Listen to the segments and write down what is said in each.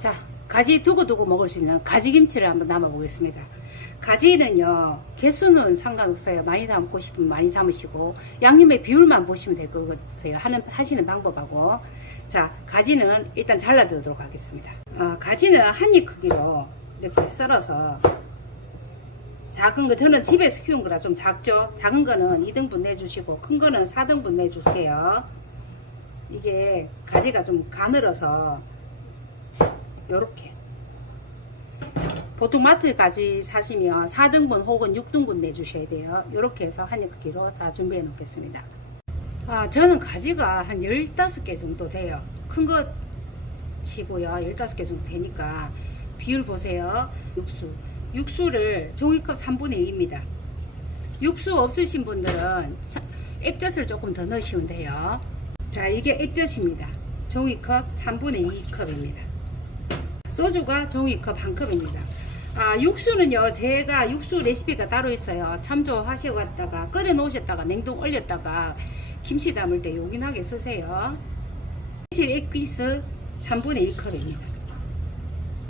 자, 가지 두고두고 먹을 수 있는 가지김치를 한번 담아 보겠습니다. 가지는요, 개수는 상관없어요. 많이 담고 싶으면 많이 담으시고, 양념의 비율만 보시면 될 것 같아요. 하는, 하시는 방법하고. 자, 가지는 일단 잘라주도록 하겠습니다. 어, 가지는 한 입 크기로 이렇게 썰어서, 작은 거, 저는 집에서 키운 거라 좀 작죠? 작은 거는 2등분 내주시고, 큰 거는 4등분 내줄게요. 이게 가지가 좀 가늘어서, 요렇게. 보통 마트 가지 사시면 4등분 혹은 6등분 내주셔야 돼요. 요렇게 해서 한입 크기로 다 준비해 놓겠습니다. 아, 저는 가지가 한 15개 정도 돼요. 큰거 치고요. 15개 정도 되니까 비율 보세요. 육수. 육수를 종이컵 3분의 2입니다. 육수 없으신 분들은 차- 액젓을 조금 더 넣으시면 돼요. 자 이게 액젓입니다. 종이컵 3분의 2컵입니다 소주가 종이컵 한 컵입니다. 아, 육수는요, 제가 육수 레시피가 따로 있어요. 참조하셔갔다가, 끓여 놓으셨다가, 냉동 올렸다가, 김치 담을 때 요긴하게 쓰세요. 사실 액기스 3분의 1컵입니다.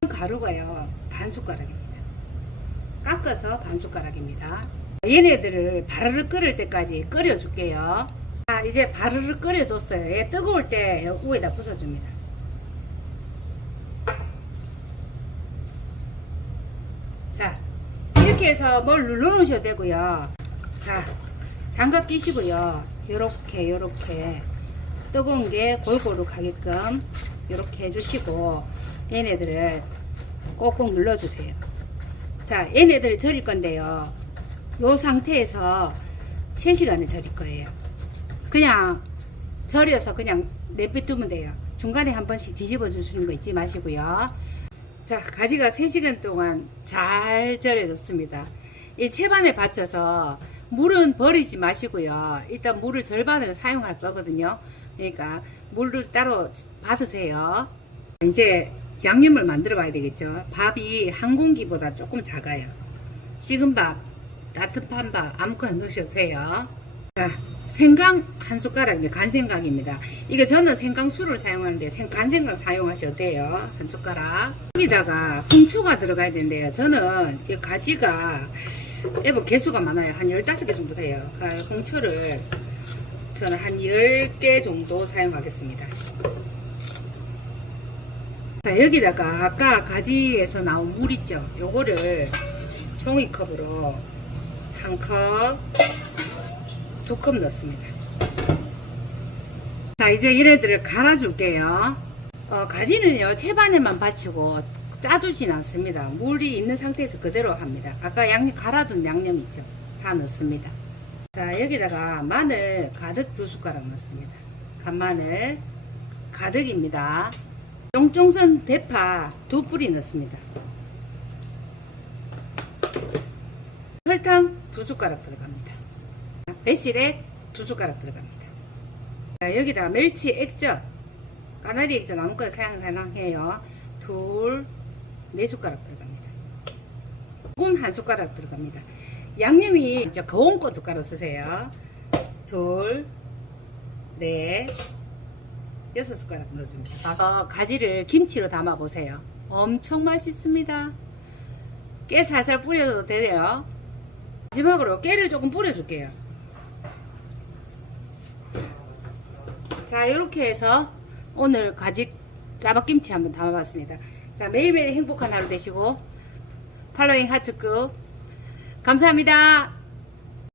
가루가요, 반 숟가락입니다. 깎아서 반 숟가락입니다. 얘네들을 바르르 끓을 때까지 끓여줄게요. 자, 이제 바르르 끓여줬어요. 얘 뜨거울 때 위에다 부숴줍니다. 자, 이렇게 해서 뭘 눌러 놓으셔도 되고요. 자, 장갑 끼시고요. 요렇게, 요렇게. 뜨거운 게 골고루 가게끔 요렇게 해주시고, 얘네들을 꼭꼭 눌러주세요. 자, 얘네들을 절일 건데요. 요 상태에서 3시간을 절일 거예요. 그냥 절여서 그냥 내비두면 돼요. 중간에 한 번씩 뒤집어 주시는 거 잊지 마시고요. 자, 가지가 3시간 동안 잘 절여졌습니다. 이 채반에 받쳐서 물은 버리지 마시고요. 일단 물을 절반을 사용할 거거든요. 그러니까 물을 따로 받으세요. 이제 양념을 만들어 봐야 되겠죠. 밥이 한 공기보다 조금 작아요. 식은 밥, 따뜻한 밥 아무거나 넣으셔도 돼요. 자, 생강 한 숟가락입니다. 간생강입니다. 이게 저는 생강수를 사용하는데 생, 간생강 사용하셔도 돼요. 한 숟가락. 여기다가 홍초가 들어가야 되는데요. 저는 이 가지가 여보 개수가 많아요. 한 15개 정도 돼요. 그 홍초를 저는 한 10개 정도 사용하겠습니다. 자, 여기다가 아까 가지에서 나온 물 있죠? 요거를 종이컵으로 한 컵, 두컵 넣습니다. 자, 이제 얘네들을 갈아줄게요. 어, 가지는요, 채반에만 받치고 짜주진 않습니다. 물이 있는 상태에서 그대로 합니다. 아까 양념, 갈아둔 양념 있죠? 다 넣습니다. 자, 여기다가 마늘 가득 두 숟가락 넣습니다. 간마늘 가득입니다. 쫑쫑선 대파 두 뿌리 넣습니다. 설탕 두 숟가락 들어갑니다. 배실액 두 숟가락 들어갑니다. 자, 여기다 멸치 액젓, 까나리 액젓 아무거나 사용 가능해요. 둘, 네 숟가락 들어갑니다. 군한 숟가락 들어갑니다. 양념이 이제 거운꽃 숟가락 쓰세요. 둘, 넷, 여섯 숟가락 넣어줍니다. 어, 가지를 김치로 담아 보세요. 엄청 맛있습니다. 깨 살살 뿌려도 돼요. 마지막으로 깨를 조금 뿌려줄게요. 자, 이렇게 해서 오늘 가지 짜박김치 한번 담아봤습니다. 자, 매일매일 행복한 하루 되시고 팔로잉 하트 꾹 감사합니다.